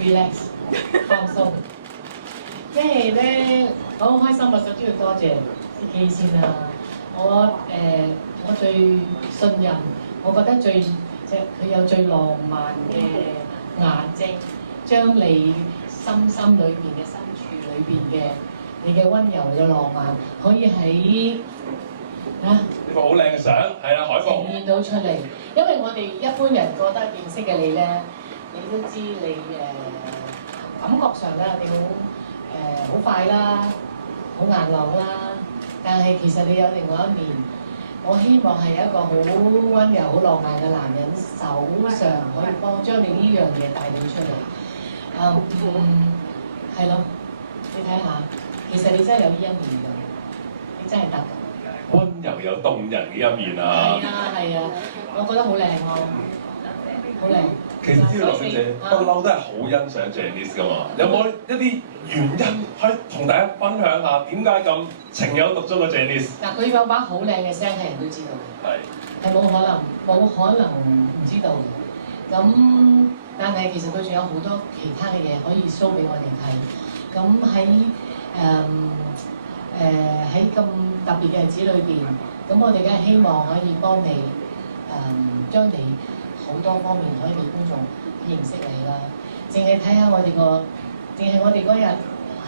relax 放鬆。即係咧，我好開心啊！首先要多謝司機先啦。我最信任，我覺得佢有最浪漫嘅眼睛，將你心裏邊嘅深處裏邊嘅你嘅溫柔嘅浪漫，可以喺呢個好靚嘅相，係啦，海報呈現到出嚟。因為我哋一般人覺得認識嘅你咧，你都知你感覺上咧你好快啦，好硬朗啦，但係其實你有另外一面。我希望係一個好溫柔、好浪漫嘅男人，手上可以將你呢樣嘢帶到出嚟。係咯，你睇下，其實你真係有呢一面㗎，你真係得。溫柔有動人嘅一面啊！係啊，我覺得好靚喎，好靚。其實知道樂小姐不嬲都係好欣賞 Janice 㗎嘛，有冇一啲原因可以同大家分享下點解咁情有獨鍾嘅 Janice？嗱，佢有把好靚嘅聲，係人都知道嘅，係冇可能唔知道嘅。咁但係其實佢仲有好多其他嘅嘢可以 show 俾我哋睇。咁喺咁特別嘅日子裏邊，咁我哋梗係希望可以幫你將你好多方面可以俾觀眾認識你啦。淨係睇下我哋嗰日，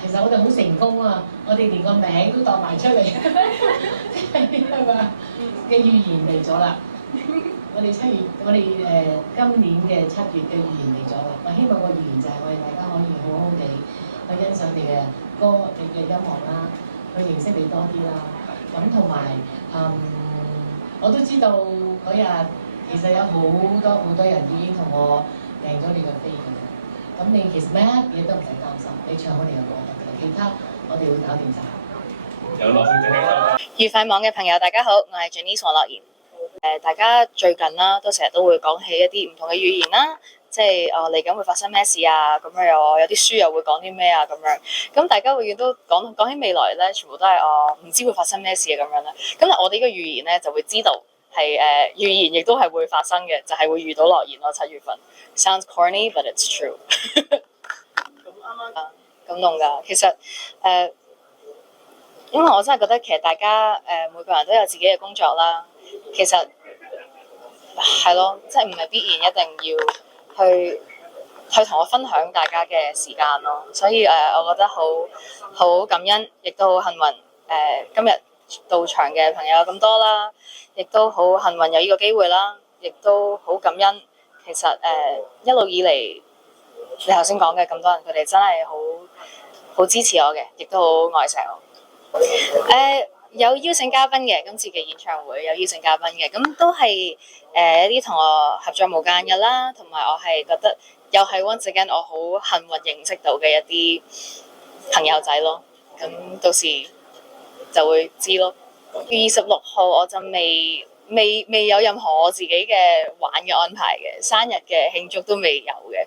其實我哋好成功啊！我哋連個名都當埋出嚟，係嘛嘅預言嚟咗啦。我哋今年嘅7月嘅預言嚟咗啦。我希望個預言就係我哋大家可以好好地去欣賞你嘅歌、你嘅音樂啦，去認識你多啲啦。咁同埋我都知道嗰日其實有好多人已經同我訂咗你嘅飛㗎啦。咁你其實乜嘢都唔使擔心，你唱好你嘅歌得㗎啦，其他我哋會搞掂晒。有樂小姐喺度。愉快網嘅朋友，大家好，我係 Janice 黃樂妍。大家最近啦，都成日都會講起一啲唔同嘅語言啦，即係嚟緊會發生咩事啊，咁樣有啲書又會講啲咩啊，咁樣。咁大家永遠都講起未來咧，全部都係唔知會發生咩事啊，咁樣咧。咁但我哋呢個預言咧就會知道係預言，亦都係會發生嘅，就係會遇到樂妍咯，7月份。Sounds corny, but it's true 。咁啱啱感動㗎，其實因為我真係覺得其實大家每個人都有自己嘅工作啦。其實係咯，即係唔係必然一定要去同我分享大家嘅時間咯，所以我覺得好感恩，亦都好幸運今日到場嘅朋友咁多啦，亦都好幸運有呢個機會啦，亦都好感恩。其實一路以嚟你頭先講嘅咁多人，佢哋真係好支持我嘅，亦都好愛錫我。有邀請嘉賓嘅，今次嘅演唱會有邀請嘉賓嘅，咁都係一啲同我合作無間嘅啦，同埋我係覺得又係 once again 我好幸運認識到嘅一啲朋友仔咯，咁到時就會知咯。26號我就未有任何我自己嘅玩嘅安排嘅，生日嘅慶祝都未有嘅，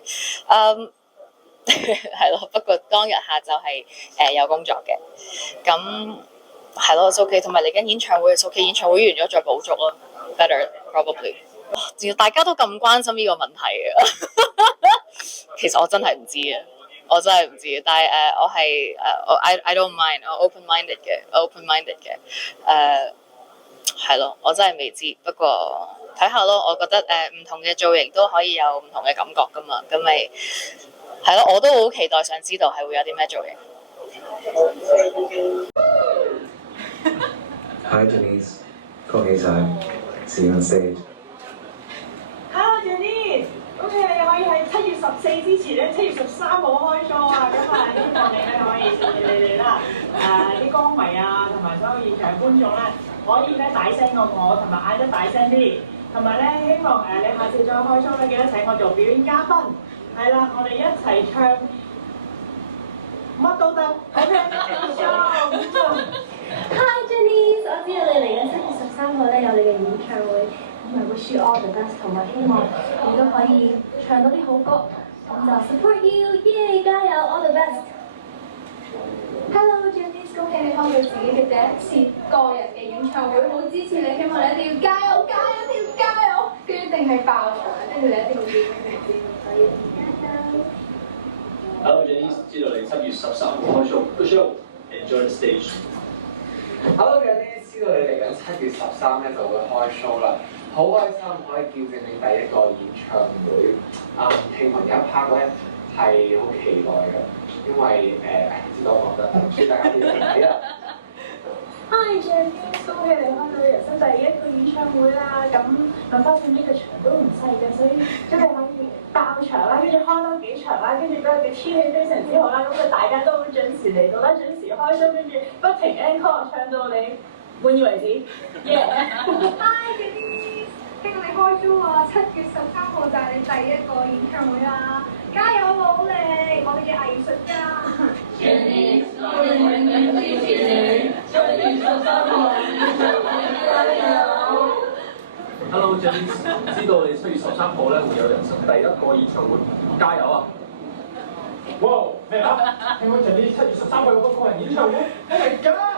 係咯，不過當日下晝係有工作嘅，咁。係咯，OK，同埋嚟緊演唱會，OK，演唱會完咗再補足咯 ，better probably。大家都咁關心呢個問題嘅，其實我真係唔知啊，我真係唔知。但係我係I don't mind，我 open-minded 嘅，係咯，我真係未知，不過睇下咯。我覺得唔同嘅造型都可以有唔同嘅感覺噶嘛，咁咪係咯，我都好期待想知道係會有啲咩造型。Hi Janice， 恭喜晒試緊 stage。Hello Janice， 恭喜你可以喺7月14之前咧，7月13號開 show 啊！咁啊，希望你咧可以順順利利啦。啲歌迷啊，同埋所有現場觀眾咧，可以咧大聲過我，同埋嗌得大聲啲。同埋咧，希望你下次再開 show 咧，記得請我做表演嘉賓。係啦，我哋一齊唱乜都得。OK，Hi Janice， 我知道你嚟緊7月13號咧有你嘅演唱會，咁咪 wish you all the best， 同埋希望你都可以唱到啲好歌，咁就 support you， 耶！加油 ，all the best。Hello Janice， 恭喜你開到自己嘅第一次個人嘅演唱會，好支持你，希望你一定要加油，跟住一定係爆場，跟住你一定要演，所以加油！ 13號開 show。Good show, enjoy the stage。Hello， 嘅呢知道你嚟緊7月13咧就會開 show 啦，好開心可以見證你第一個演唱會。聽聞有一 part 咧係好期待嘅，因為知道我覺得，唔知大家點睇啊？ Hi Janice， 恭喜你開到人生第一個演唱會啦！咁發現呢個場都唔細嘅，所以祝你可以爆場啦，跟住開多幾場啦，跟住嗰日嘅天氣非常之好啦，咁大家都好準時嚟到啦，準時開 show， 跟住不停 encore 唱到你滿意為止。Hi Janice， 聽講你開 show 啊，7月13號就係你第一個演唱會啦，加油努力，我哋嘅藝術家。Janice， 我哋永遠支持你，7月13號演唱會加油。Hello Janice， 知道你7月13號咧會有人生第一個演唱會，加油啊！哇！咩啊？聽講Janice7月13號有個個人演唱會，Oh my God！